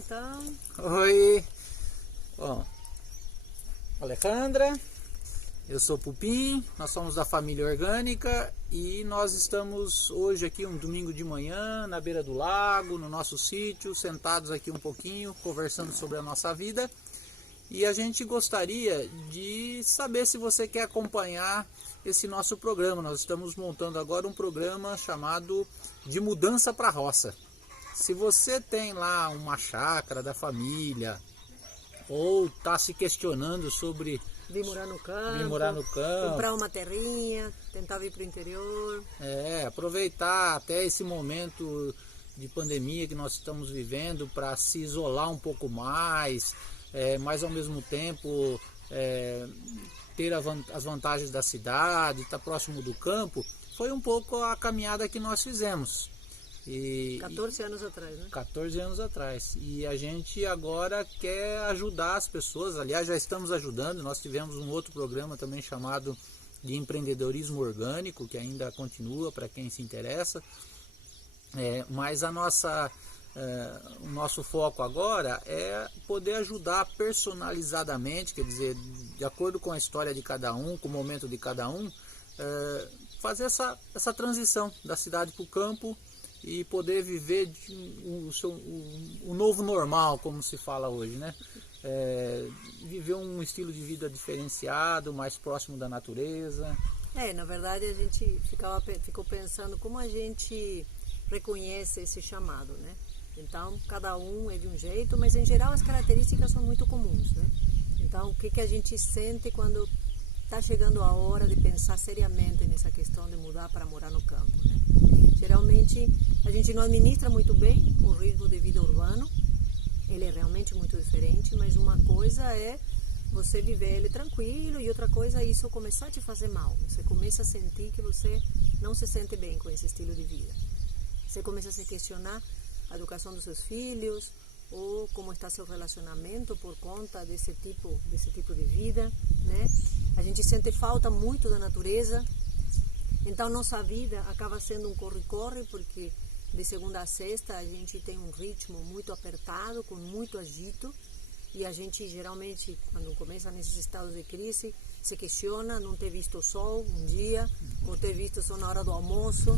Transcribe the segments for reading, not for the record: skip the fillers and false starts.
então. Oi. Bom, Alejandra, eu sou Pupim, nós somos da família orgânica e nós estamos hoje aqui um domingo de manhã na beira do lago, no nosso sítio, sentados aqui um pouquinho, conversando sobre a nossa vida. E a gente gostaria de saber se você quer acompanhar esse nosso programa. Nós estamos montando agora um programa chamado De Mudança para a Roça. Se você tem lá uma chácara da família ou está se questionando sobre Vir morar no campo, comprar uma terrinha, tentar vir para o interior. Aproveitar até esse momento de pandemia que nós estamos vivendo para se isolar um pouco mais, mas ao mesmo tempo ter as vantagens da cidade, estar próximo do campo, foi um pouco a caminhada que nós fizemos. 14 anos atrás, né? 14 anos atrás. E a gente agora quer ajudar as pessoas, aliás, já estamos ajudando. Nós tivemos um outro programa também chamado de empreendedorismo orgânico, que ainda continua para quem se interessa. Mas o nosso foco agora é poder ajudar personalizadamente, quer dizer, de acordo com a história de cada um, com o momento de cada um, fazer essa transição da cidade para o campo e poder viver o novo normal, como se fala hoje, né? Viver um estilo de vida diferenciado, mais próximo da natureza. Na verdade a gente ficou pensando como a gente reconhece esse chamado, né? Então cada um é de um jeito, mas em geral as características são muito comuns, né? Então o que a gente sente quando está chegando a hora de pensar seriamente nessa questão de mudar para morar no campo, né? Geralmente a gente não administra muito bem o ritmo de vida urbano, ele é realmente muito diferente, mas uma coisa é você viver ele tranquilo e outra coisa é isso começar a te fazer mal. Você começa a sentir que você não se sente bem com esse estilo de vida. Você começa a se questionar a educação dos seus filhos ou como está seu relacionamento por conta desse tipo de vida, né? A gente sente falta muito da natureza. Então nossa vida acaba sendo um corre-corre, porque de segunda a sexta a gente tem um ritmo muito apertado, com muito agito, e a gente geralmente, quando começa nesses estados de crise, se questiona não ter visto o sol um dia, ou ter visto só na hora do almoço,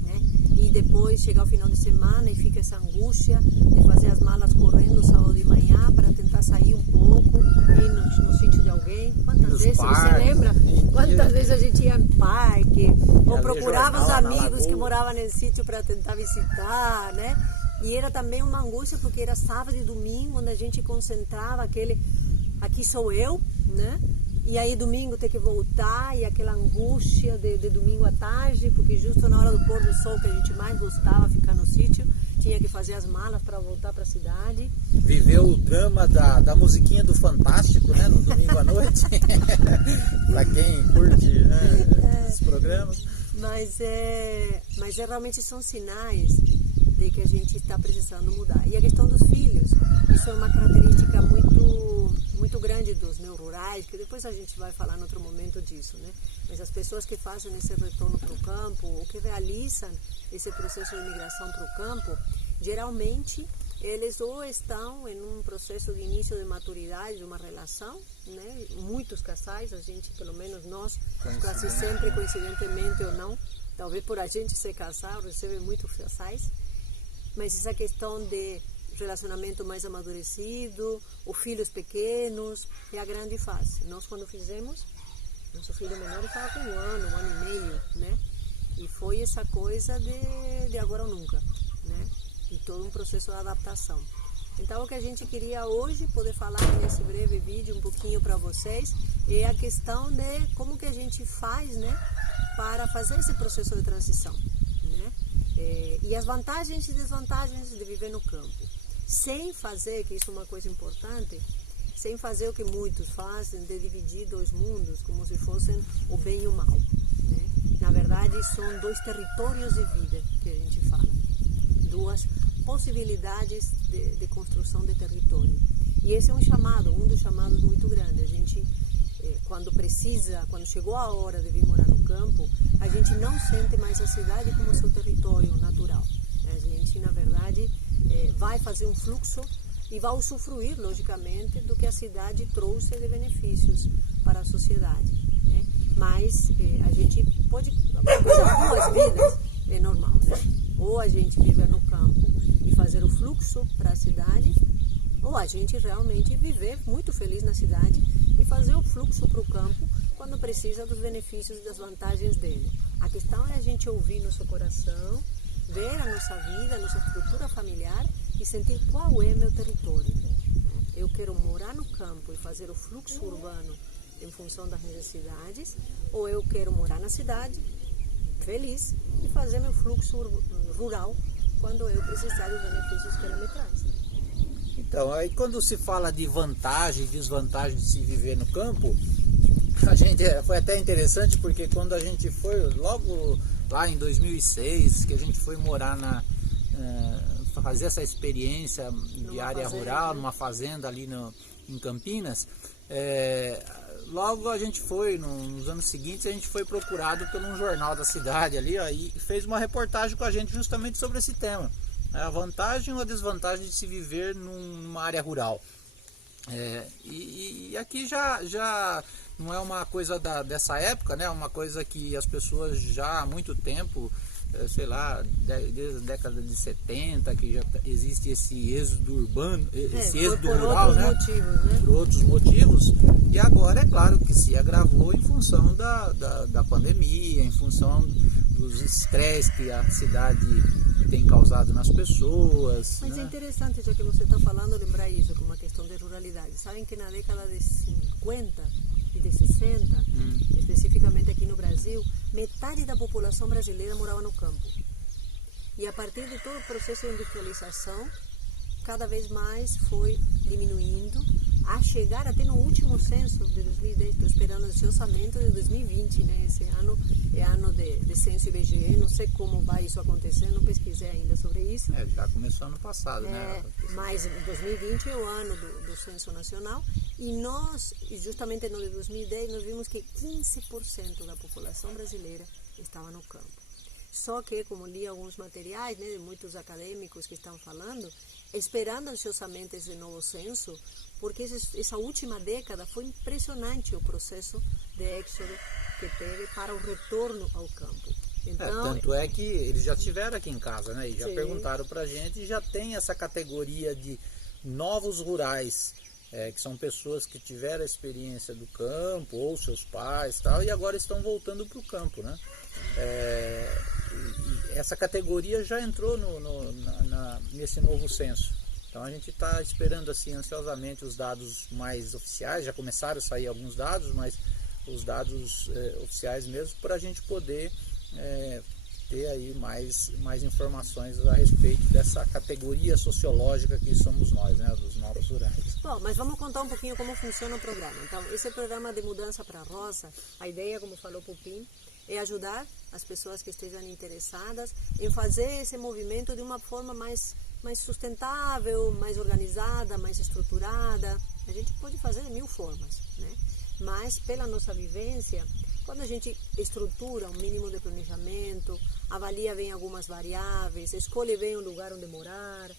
né? E depois chega o final de semana e fica essa angústia de fazer as malas correndo sábado de manhã para tentar sair um pouco, ir no sítio de alguém. Quantas vezes, você lembra? Quantas vezes a gente ia em parque, ou procurava os amigos que moravam nesse sítio para tentar visitar, né? E era também uma angústia porque era sábado e domingo, onde a gente concentrava aqui sou eu, né? E aí domingo ter que voltar, e aquela angústia de domingo à tarde, porque justo na hora do pôr do sol que a gente mais gostava ficar no sítio, tinha que fazer as malas para voltar para a cidade. Viver o drama da musiquinha do Fantástico, né, no domingo à noite, para quem curte, né, esses programas. Mas realmente são sinais de que a gente está precisando mudar. E a questão dos filhos, isso é uma característica muito grande dos neorrurais, que depois a gente vai falar em outro momento disso, né? Mas as pessoas que fazem esse retorno para o campo, ou que realizam esse processo de migração para o campo, geralmente eles ou estão em um processo de início de maturidade de uma relação, né? Muitos casais, a gente, pelo menos nós, quase sempre, coincidentemente ou não, talvez por a gente ser casal, recebe muitos casais, mas essa questão de relacionamento mais amadurecido, ou filhos pequenos, é a grande fase. Nós, quando fizemos, nosso filho menor estava com um ano e meio, né? E foi essa coisa de agora ou nunca, né? E todo um processo de adaptação. Então, o que a gente queria hoje poder falar nesse breve vídeo um pouquinho para vocês é a questão de como que a gente faz, né, para fazer esse processo de transição, né? E as vantagens e desvantagens de viver no campo. Sem fazer, que isso é uma coisa importante, sem fazer o que muitos fazem, de dividir dois mundos, como se fossem o bem e o mal, né? Na verdade, são dois territórios de vida que a gente fala, duas possibilidades de construção de território. E esse é um dos chamados muito grande. A gente, quando chegou a hora de vir morar no campo, a gente não sente mais a cidade como seu território natural. A gente, na verdade, vai fazer um fluxo e vai usufruir, logicamente, do que a cidade trouxe de benefícios para a sociedade, né? Mas a gente pode ter duas vidas, é normal, né? Ou a gente viver no campo e fazer o fluxo para a cidade, ou a gente realmente viver muito feliz na cidade e fazer o fluxo para o campo quando precisa dos benefícios e das vantagens dele. A questão é a gente ouvir nosso coração, ver a nossa vida, a nossa estrutura familiar e sentir qual é meu território. Eu quero morar no campo e fazer o fluxo urbano em função das necessidades, ou eu quero morar na cidade, feliz, e fazer meu fluxo rural quando eu precisar dos benefícios que ela me traz. Então, aí quando se fala de vantagem e desvantagem de se viver no campo, a gente foi até interessante porque quando a gente foi, logo lá em 2006, que a gente foi morar fazer essa experiência de área rural, numa fazenda ali em Campinas, logo a gente foi, nos anos seguintes, a gente foi procurado por um jornal da cidade ali, ó, e fez uma reportagem com a gente justamente sobre esse tema. A vantagem ou a desvantagem de se viver numa área rural. E aqui já não é uma coisa dessa época, né? É uma coisa que as pessoas já há muito tempo, sei lá, desde a década de 70, que já existe esse êxodo urbano, esse êxodo rural, né? Motivos, né? Por outros motivos. E agora é claro que se agravou em função da pandemia, em função dos estresses que a cidade tem causado nas pessoas. Mas né? é interessante, já que você está falando, lembrar isso como uma questão de ruralidade. Sabem que na década de 50 e de 60, especificamente aqui no Brasil, metade da população brasileira morava no campo. E a partir de todo o processo de industrialização, cada vez mais foi diminuindo, a chegar até no último censo de 2010, estou esperando esse orçamento de 2020, né? Esse ano é ano de censo IBGE, não sei como vai isso acontecer, não pesquisei ainda sobre isso. Já começou ano passado, né? Mas 2020 é o ano do censo nacional e nós, justamente no de 2010, nós vimos que 15% da população brasileira estava no campo. Só que, como li alguns materiais, né, de muitos acadêmicos que estão falando, esperando ansiosamente esse novo censo, porque essa última década foi impressionante o processo de êxodo que teve para o retorno ao campo. Então, tanto é que eles já estiveram aqui em casa, né? E já sim. perguntaram pra gente e já tem essa categoria de novos rurais, que são pessoas que tiveram a experiência do campo, ou seus pais tal, e agora estão voltando para o campo, né? E essa categoria já entrou nesse novo censo. Então a gente está esperando assim ansiosamente os dados mais oficiais, já começaram a sair alguns dados, mas os dados oficiais mesmo, para a gente poder ter aí mais informações a respeito dessa categoria sociológica que somos nós, né, dos novos rurais. Bom, mas vamos contar um pouquinho como funciona o programa. Então, esse programa de mudança para a roça, a ideia, como falou o Pupim, é ajudar as pessoas que estejam interessadas em fazer esse movimento de uma forma mais sustentável, mais organizada, mais estruturada. A gente pode fazer de 1000 formas, né? Mas pela nossa vivência, quando a gente estrutura um mínimo de planejamento, avalia bem algumas variáveis, escolhe bem o lugar onde morar,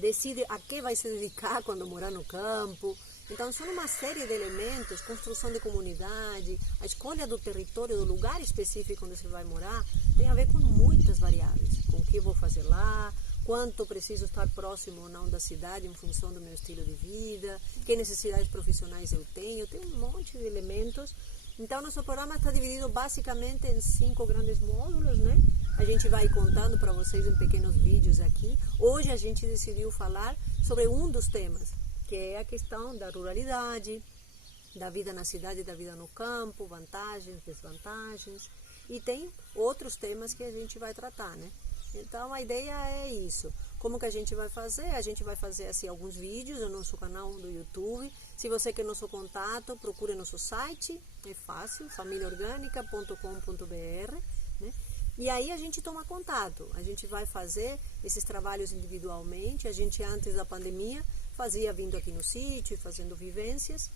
decide a que vai se dedicar quando morar no campo. Então, são uma série de elementos, construção de comunidade, a escolha do território, do lugar específico onde você vai morar, tem a ver com muitas variáveis. Com o que eu vou fazer lá, quanto preciso estar próximo ou não da cidade em função do meu estilo de vida, que necessidades profissionais eu tenho, tem um monte de elementos. Então, nosso programa está dividido basicamente em 5 grandes módulos, né? A gente vai contando para vocês em pequenos vídeos aqui. Hoje a gente decidiu falar sobre um dos temas, que é a questão da ruralidade, da vida na cidade e da vida no campo, vantagens, desvantagens. E tem outros temas que a gente vai tratar, né? Então, a ideia é isso. Como que a gente vai fazer? A gente vai fazer assim, alguns vídeos no nosso canal do YouTube. Se você quer nosso contato, procure nosso site. É fácil, familiaorganica.com.br, né? E aí a gente toma contato. A gente vai fazer esses trabalhos individualmente. A gente, antes da pandemia, fazia vindo aqui no sítio, fazendo vivências.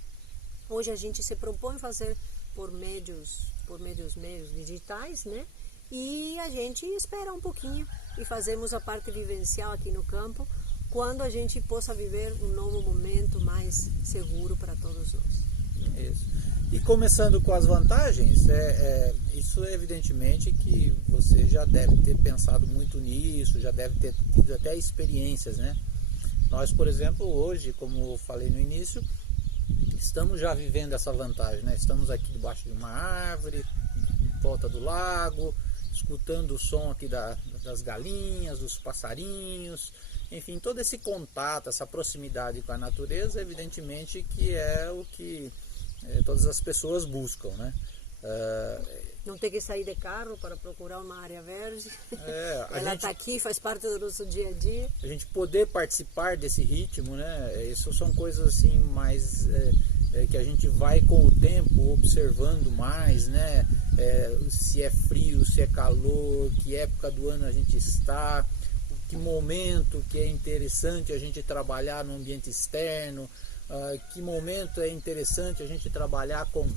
Hoje a gente se propõe fazer por meios digitais, né? E a gente espera um pouquinho e fazemos a parte vivencial aqui no campo quando a gente possa viver um novo momento mais seguro para todos nós. Isso. E começando com as vantagens, isso evidentemente que você já deve ter pensado muito nisso, já deve ter tido até experiências, né? Nós, por exemplo, hoje, como eu falei no início, estamos já vivendo essa vantagem, né? Estamos aqui debaixo de uma árvore, em volta do lago, escutando o som aqui das galinhas, dos passarinhos, enfim, todo esse contato, essa proximidade com a natureza, evidentemente que é o que todas as pessoas buscam, né? Não ter que sair de carro para procurar uma área verde. Ela está aqui, faz parte do nosso dia a dia. A gente poder participar desse ritmo, né? Isso são coisas assim mais que a gente vai com o tempo observando mais, né? Se é frio, se é calor, que época do ano a gente está, que momento que é interessante a gente trabalhar no ambiente externo, que momento é interessante a gente trabalhar com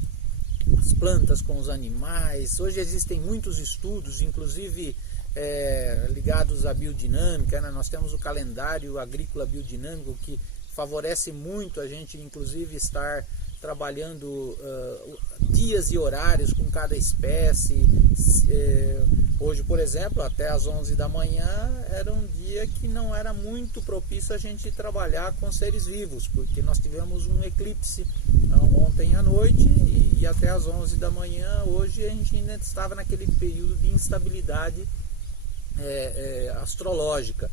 as plantas, com os animais. Hoje existem muitos estudos, inclusive ligados à biodinâmica, né? Nós temos o calendário agrícola biodinâmico que favorece muito a gente, inclusive, estar trabalhando dias e horários com cada espécie. Hoje, por exemplo, até às 11 da manhã era um dia que não era muito propício a gente trabalhar com seres vivos, porque nós tivemos um eclipse ontem à noite e até às 11 da manhã hoje a gente ainda estava naquele período de instabilidade astrológica.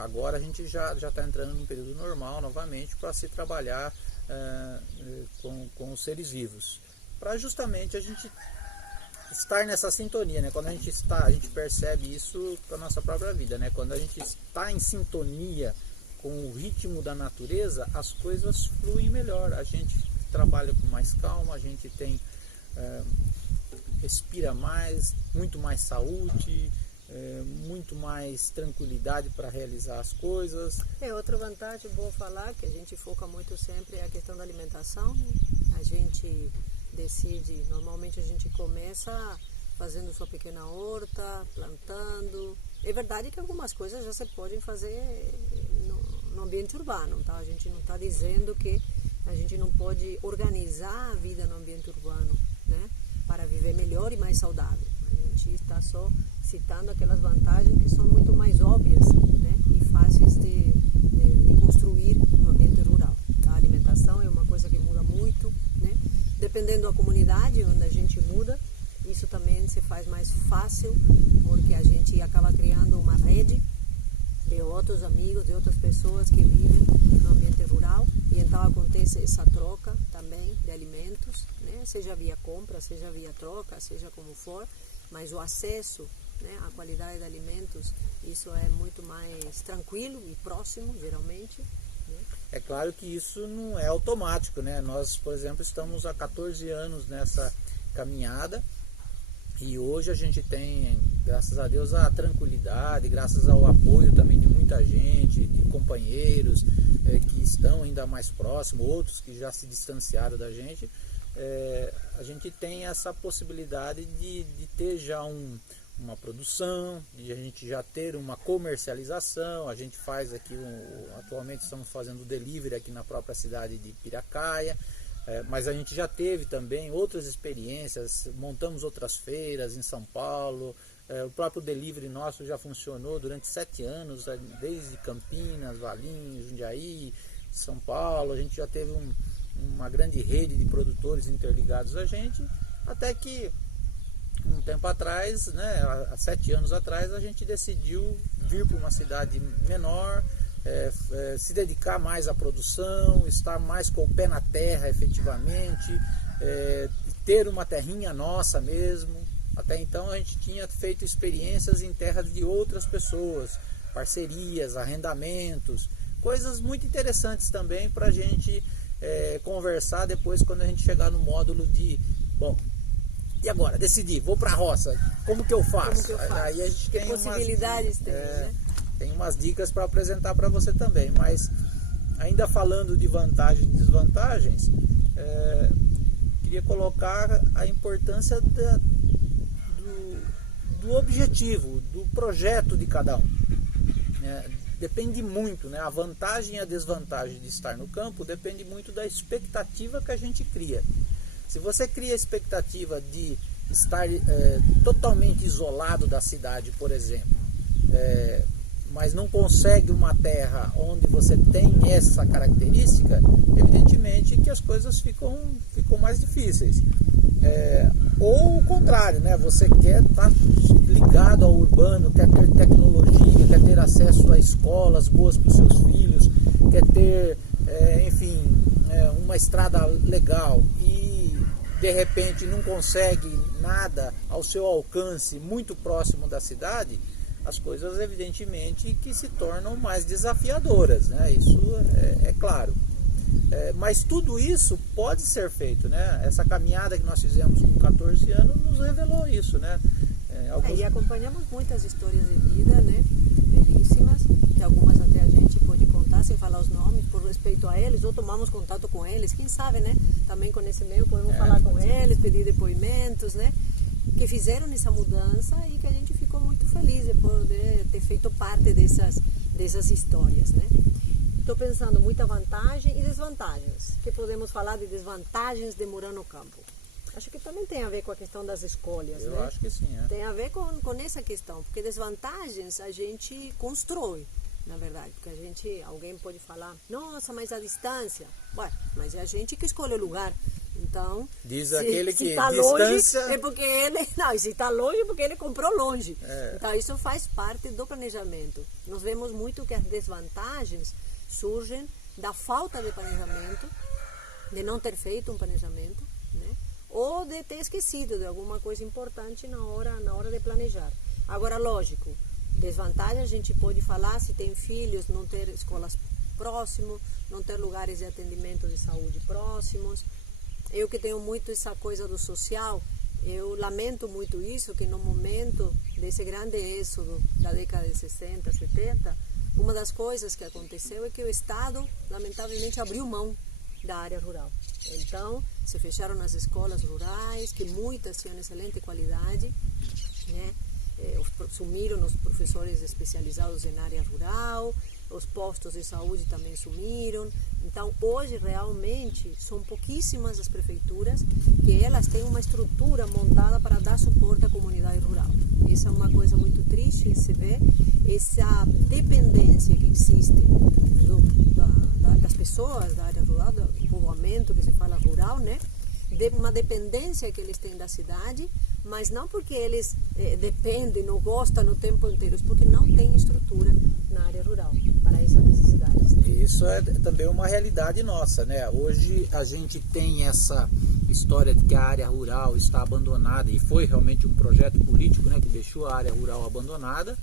Agora a gente já está entrando num período normal novamente para se trabalhar com os seres vivos, para justamente a gente estar nessa sintonia, né? Quando a gente percebe isso com a nossa própria vida, né? Quando a gente está em sintonia com o ritmo da natureza, as coisas fluem melhor, a gente trabalha com mais calma, a gente respira mais, muito mais saúde, muito mais tranquilidade para realizar as coisas. Outra vantagem, vou falar, que a gente foca muito sempre é a questão da alimentação, né? A gente decide, normalmente a gente começa fazendo sua pequena horta, plantando. É verdade que algumas coisas já se podem fazer no ambiente urbano, tá? A gente não está dizendo que a gente não pode organizar a vida no ambiente urbano, né? Para viver melhor e mais saudável. A gente está só citando aquelas vantagens que são muito mais óbvias, né? E fáceis de construir no ambiente rural. A alimentação é uma coisa que muda muito, né? Dependendo da comunidade onde a gente muda, isso também se faz mais fácil, porque a gente acaba criando uma rede de outros amigos, de outras pessoas que vivem no ambiente rural, e então acontece essa troca também de alimentos, né? Seja via compra, seja via troca, seja como for, mas o acesso, né, à qualidade de alimentos, isso é muito mais tranquilo e próximo, geralmente, né? É claro que isso não é automático, né? Nós, por exemplo, estamos há 14 anos nessa caminhada e hoje a gente tem, graças a Deus, a tranquilidade, graças ao apoio também de muita gente, de companheiros que estão ainda mais próximos, outros que já se distanciaram da gente. A gente tem essa possibilidade de ter já uma produção, de a gente já ter uma comercialização. A gente faz aqui, atualmente estamos fazendo delivery aqui na própria cidade de Piracaia, mas a gente já teve também outras experiências, montamos outras feiras em São Paulo, o próprio delivery nosso já funcionou durante 7 anos, desde Campinas, Valinhos, Jundiaí, São Paulo. A gente já teve uma grande rede de produtores interligados a gente, até que um tempo atrás, né, há 7 anos atrás, a gente decidiu vir para uma cidade menor, se dedicar mais à produção, estar mais com o pé na terra efetivamente, ter uma terrinha nossa mesmo. Até então a gente tinha feito experiências em terras de outras pessoas, parcerias, arrendamentos, coisas muito interessantes também para a gente conversar depois quando a gente chegar no módulo de, bom, e agora? Decidi, vou para a roça, como que eu faço? Aí a gente tem possibilidades né? Tem umas dicas para apresentar para você também, mas ainda falando de vantagens e desvantagens, queria colocar a importância do objetivo, do projeto de cada um. depende muito, né? A vantagem e a desvantagem de estar no campo depende muito da expectativa que a gente cria. Se você cria a expectativa de estar totalmente isolado da cidade, por exemplo, mas não consegue uma terra onde você tem essa característica, evidentemente que as coisas ficam mais difíceis. Ou o contrário, né? Você quer estar ligado ao urbano, quer ter tecnologia, quer ter acesso a escolas boas para os seus filhos, quer ter, enfim, uma estrada legal e de repente não consegue nada ao seu alcance muito próximo da cidade, as coisas evidentemente que se tornam mais desafiadoras, né? Isso é claro. Mas tudo isso pode ser feito, né? Essa caminhada que nós fizemos com 14 anos nos revelou isso, né? E acompanhamos muitas histórias de vida, né? Belíssimas, que algumas até a gente pode contar sem falar os nomes, por respeito a eles, ou tomamos contato com eles, quem sabe, né? Também com esse meio podemos falar com eles, pedir depoimentos, né? Que fizeram essa mudança e que a gente ficou muito feliz de poder ter feito parte dessas histórias, né? Estou pensando muita vantagem e desvantagens. Que podemos falar de desvantagens de morar no campo? Acho que também tem a ver com a questão das escolhas, Eu né? acho que sim, Tem a ver com essa questão, porque desvantagens a gente constrói, na verdade, porque alguém pode falar, nossa, mas a distância, ué, mas é a gente que escolhe o lugar. Então, diz aquele que está distância... longe é porque ele... Não, se está longe é porque ele comprou longe. É. Então, isso faz parte do planejamento. Nós vemos muito que as desvantagens surgem da falta de planejamento, de não ter feito um planejamento, né? Ou de ter esquecido de alguma coisa importante na hora de planejar. Agora, lógico, desvantagem a gente pode falar se tem filhos, não ter escolas próximo, não ter lugares de atendimento de saúde próximos. Eu que tenho muito essa coisa do social, eu lamento muito isso, que no momento desse grande êxodo da década de 60, 70, uma das coisas que aconteceu é que o Estado, lamentavelmente, abriu mão da área rural. Então, se fecharam as escolas rurais, que muitas tinham excelente qualidade, né? Sumiram os professores especializados em área rural, os postos de saúde também sumiram. Então, hoje, realmente, são pouquíssimas as prefeituras que elas têm uma estrutura montada para dar suporte à comunidade rural. Isso é uma coisa muito triste de se ver, essa dependência que existe das pessoas da área rural, do povoamento que se fala rural, né? Uma dependência que eles têm da cidade, mas não porque eles dependem, não gostam o tempo inteiro, porque não tem estrutura na área rural para essas necessidades. Isso é também uma realidade nossa, né? Hoje a gente tem essa história de que a área rural está abandonada, e foi realmente um projeto político, né, que deixou a área rural abandonada,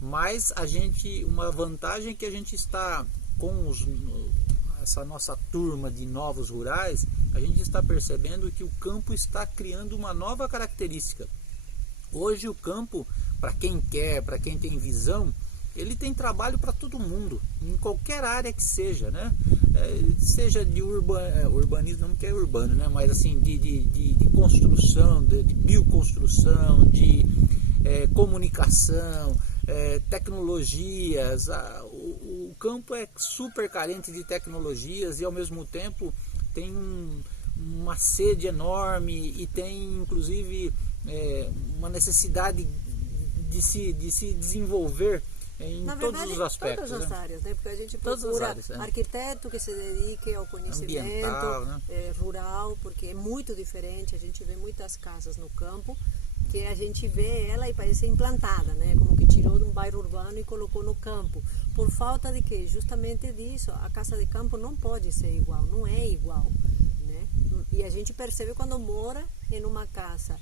mas uma vantagem é que a gente está com essa nossa turma de novos rurais, a gente está percebendo que o campo está criando uma nova característica. Hoje o campo, para quem quer, para quem tem visão, ele tem trabalho para todo mundo, em qualquer área que seja, né? Seja de urbanismo, não que é urbano, né? Mas assim, de construção, de bioconstrução, de comunicação, tecnologias. O campo é super carente de tecnologias e ao mesmo tempo tem uma sede enorme e tem inclusive uma necessidade de se desenvolver em todos os aspectos. Todas as áreas, né? Porque a gente procura arquiteto que se dedique ao conhecimento ambiental, né? Rural, porque é muito diferente. A gente vê muitas casas no campo que a gente vê ela e parece implantada, né? Como que tirou de um bairro urbano e colocou no campo. Por falta de quê? Justamente disso. A casa de campo não pode ser igual, não é igual, né? E a gente percebe quando mora em uma casa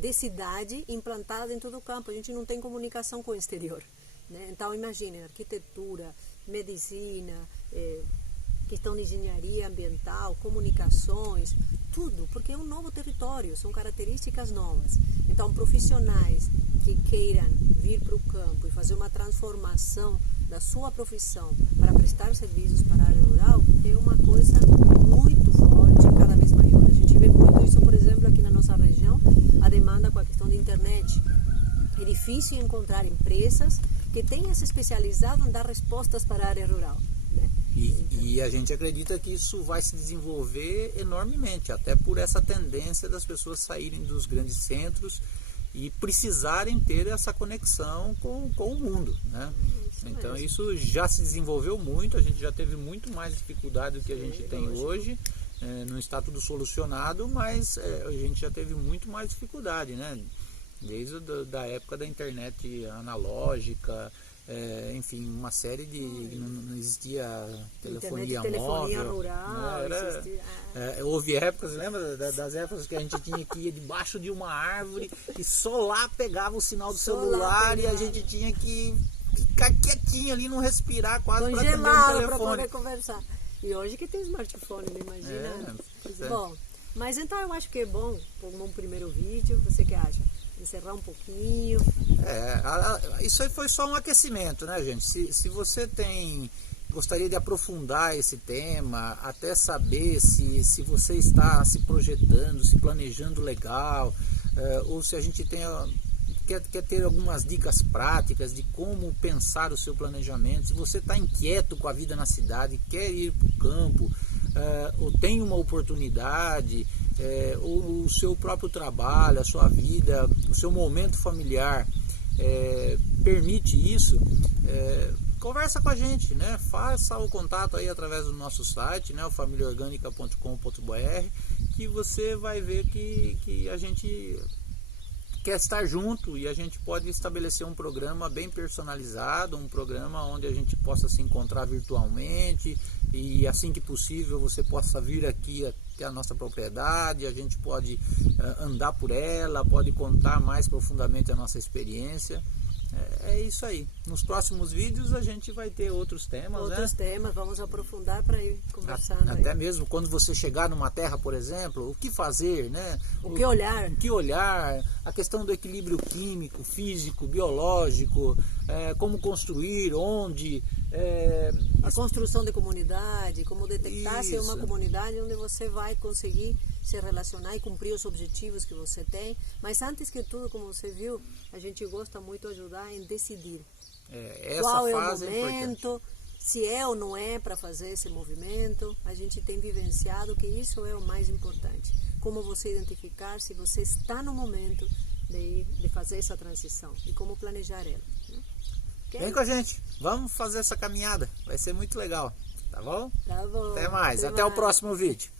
de cidade implantada dentro do campo. A gente não tem comunicação com o exterior, né? Então, imagine, arquitetura, medicina, questão de engenharia ambiental, comunicações, tudo, porque é um novo território, são características novas. Então, profissionais que queiram vir para o campo e fazer uma transformação da sua profissão para prestar serviços para a área rural é uma coisa muito forte, cada vez maior. A gente vê muito isso, por exemplo, aqui na nossa região, a demanda com a questão da internet. É difícil encontrar empresas que tenha se especializado em dar respostas para a área rural. Né? E a gente acredita que isso vai se desenvolver enormemente, até por essa tendência das pessoas saírem dos grandes centros e precisarem ter essa conexão com o mundo, né? Então isso já se desenvolveu muito, a gente já teve muito mais dificuldade do que a gente tem hoje, não está tudo solucionado, mas a gente já teve muito mais dificuldade, né? Desde da época da internet analógica, enfim, uma série de... não existia telefonia móvel, rural, né? Houve épocas, lembra das épocas que a gente tinha que ir debaixo de uma árvore e só lá pegava o sinal do celular e a gente tinha que ficar quietinho ali, não respirar quase para atender o telefone. Para poder conversar. E hoje que tem smartphone, né? Imagina. Bom, mas então eu acho que é bom, como um primeiro vídeo, você que acha? Encerrar um pouquinho. Isso aí foi só um aquecimento, né, gente? Se você gostaria de aprofundar esse tema, até saber se você está se projetando, se planejando legal, ou se a gente quer ter algumas dicas práticas de como pensar o seu planejamento, se você está inquieto com a vida na cidade, quer ir para o campo, ou tem uma oportunidade, ou o seu próprio trabalho, a sua vida, o seu momento familiar permite isso, conversa com a gente, né? Faça o contato aí através do nosso site, né? o familiaorganica.com.br, que você vai ver que a gente quer estar junto e a gente pode estabelecer um programa bem personalizado, um programa onde a gente possa se encontrar virtualmente e assim que possível você possa vir aqui até a nossa propriedade, a gente pode andar por ela, pode contar mais profundamente a nossa experiência. É isso aí. Nos próximos vídeos a gente vai ter outros temas, vamos aprofundar para ir conversando. Até mesmo quando você chegar numa terra, por exemplo, o que fazer, né? O que olhar, a questão do equilíbrio químico, físico, biológico, como construir, onde... a construção de comunidade, como detectar se é uma comunidade onde você vai conseguir se relacionar e cumprir os objetivos que você tem. Mas antes que tudo, como você viu, a gente gosta muito de ajudar em decidir qual é o momento, se é ou não é para fazer esse movimento. A gente tem vivenciado que isso é o mais importante. Como você identificar se você está no momento de fazer essa transição e como planejar ela. Né? Okay? Vem com a gente, vamos fazer essa caminhada, vai ser muito legal, tá bom? Tá bom. Até mais, até o próximo vídeo.